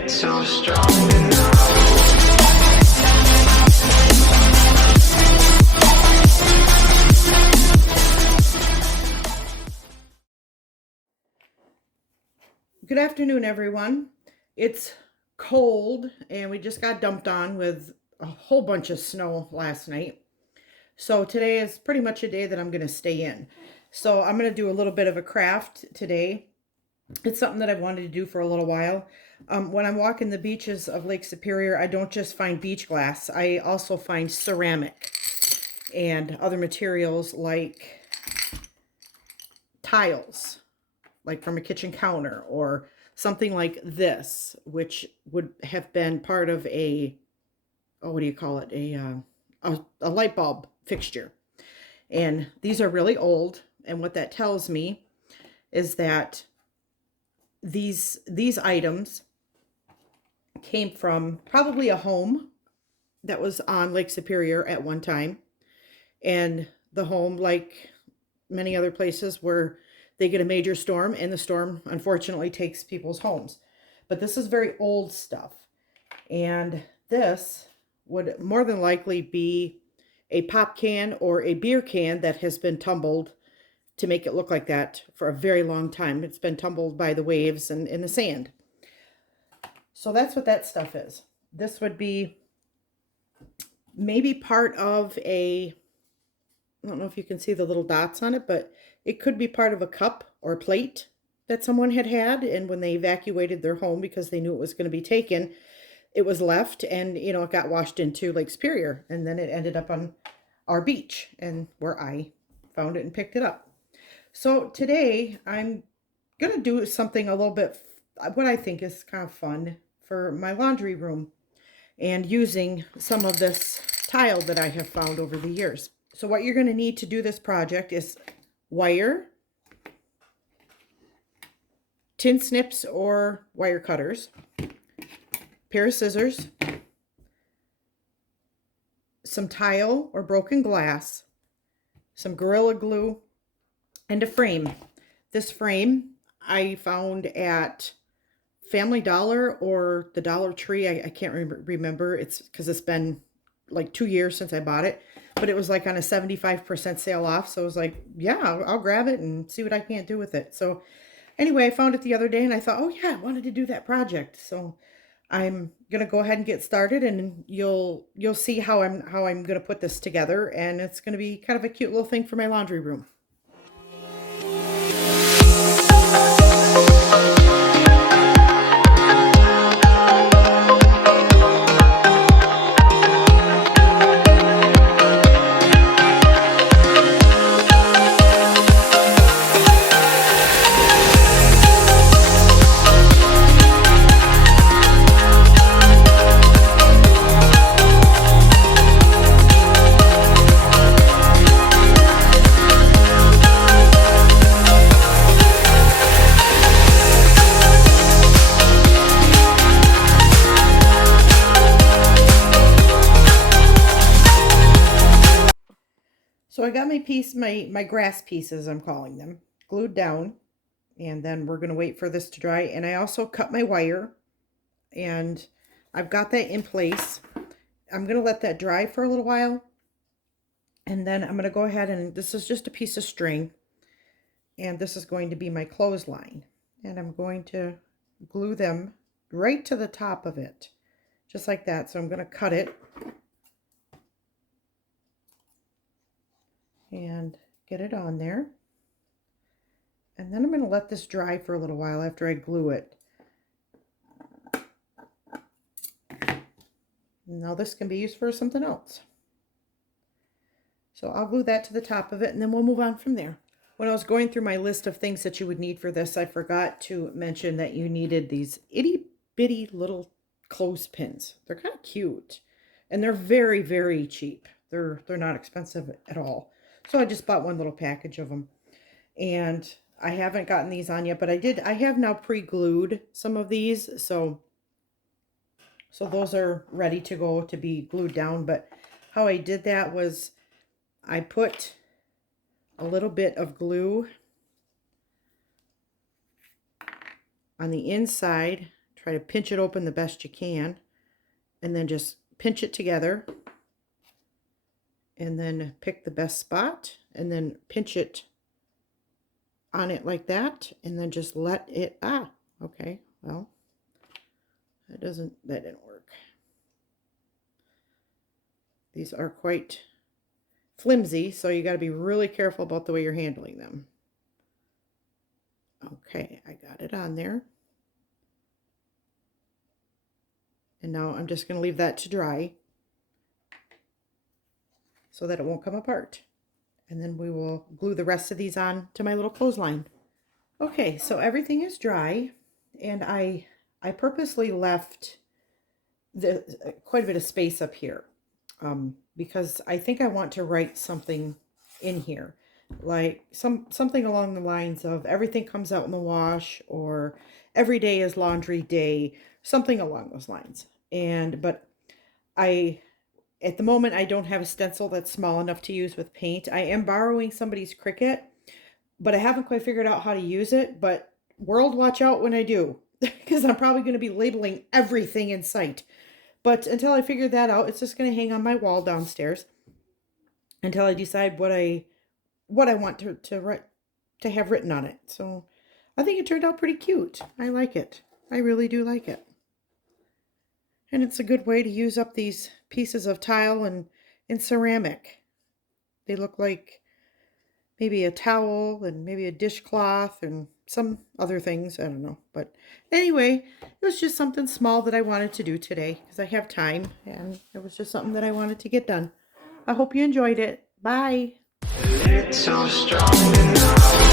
get so strong enough. Good afternoon, everyone. It's cold and we just got dumped on with a whole bunch of snow last night. So today is pretty much a day that I'm going to stay in. So I'm going to do a little bit of a craft today. It's something that I've wanted to do for a little while. When I'm walking the beaches of Lake Superior, I don't just find beach glass. I also find ceramic and other materials like tiles, like from a kitchen counter, or something like this, which would have been part of a, oh, what do you call it? A light bulb fixture. And these are really old. And what that tells me is that these items came from probably a home that was on Lake Superior at one time. And the home, like many other places where they get a major storm, and the storm unfortunately takes people's homes. But this is very old stuff. And this would more than likely be a pop can or a beer can that has been tumbled to make it look like that for a very long time. It's been tumbled by the waves and in the sand. So that's what that stuff is. This would be maybe part of a, I don't know if you can see the little dots on it, but it could be part of a cup or plate that someone had, and when they evacuated their home because they knew it was going to be taken, it was left, and it got washed into Lake Superior, and then it ended up on our beach and where I found it and picked it up. So today I'm going to do something a little bit, what I think is kind of fun for my laundry room, and using some of this tile that I have found over the years. So what you're going to need to do this project is wire, tin snips or wire cutters, pair of scissors, some tile or broken glass, some Gorilla Glue, and a frame. This frame I found at Family Dollar or the Dollar Tree. I can't remember. It's because it's been like 2 years since I bought it, but it was like on a 75% sale off. So I was like, yeah, I'll grab it and see what I can't do with it. So anyway, I found it the other day and I thought, oh yeah, I wanted to do that project. So I'm going to go ahead and get started, and you'll see how I'm going to put this together, and it's going to be kind of a cute little thing for my laundry room. So I got my grass pieces, I'm calling them, glued down, and then we're going to wait for this to dry. And I also cut my wire, and I've got that in place. I'm going to let that dry for a little while, and then I'm going to go ahead, and this is just a piece of string, and this is going to be my clothesline, and I'm going to glue them right to the top of it, just like that. So I'm going to cut it and get it on there. And then I'm going to let this dry for a little while after I glue it. Now this can be used for something else. So I'll glue that to the top of it, and then we'll move on from there. When I was going through my list of things that you would need for this, I forgot to mention that you needed these itty bitty little clothespins. They're kind of cute, and they're very, very cheap. They're not expensive at all. So I just bought one little package of them, and I haven't gotten these on yet, but I have now pre-glued some of these, so those are ready to go to be glued down. But how I did that was I put a little bit of glue on the inside Try to pinch it open the best you can. And then just pinch it together. And then pick the best spot. And then pinch it on it like that. And then just let it, okay, well, that didn't work. These are quite flimsy, so you got to be really careful about the way you're handling them. Okay, I got it on there. And now I'm just going to leave that to dry so that it won't come apart. And then we will glue the rest of these on to my little clothesline. Okay, so everything is dry, and I purposely left quite a bit of space up here because I think I want to write something in here, like something along the lines of everything comes out in the wash, or every day is laundry day, something along those lines. But at the moment, I don't have a stencil that's small enough to use with paint. I am borrowing somebody's Cricut, but I haven't quite figured out how to use it. But world, watch out when I do, because I'm probably going to be labeling everything in sight. But until I figure that out, it's just going to hang on my wall downstairs until I decide what I want to have written on it. So I think it turned out pretty cute. I like it. I really do like it. And it's a good way to use up these pieces of tile and ceramic. They look like maybe a towel and maybe a dishcloth and some other things. I don't know. But anyway, it was just something small that I wanted to do today because I have time, and it was just something that I wanted to get done. I hope you enjoyed it. Bye. It's so strong enough.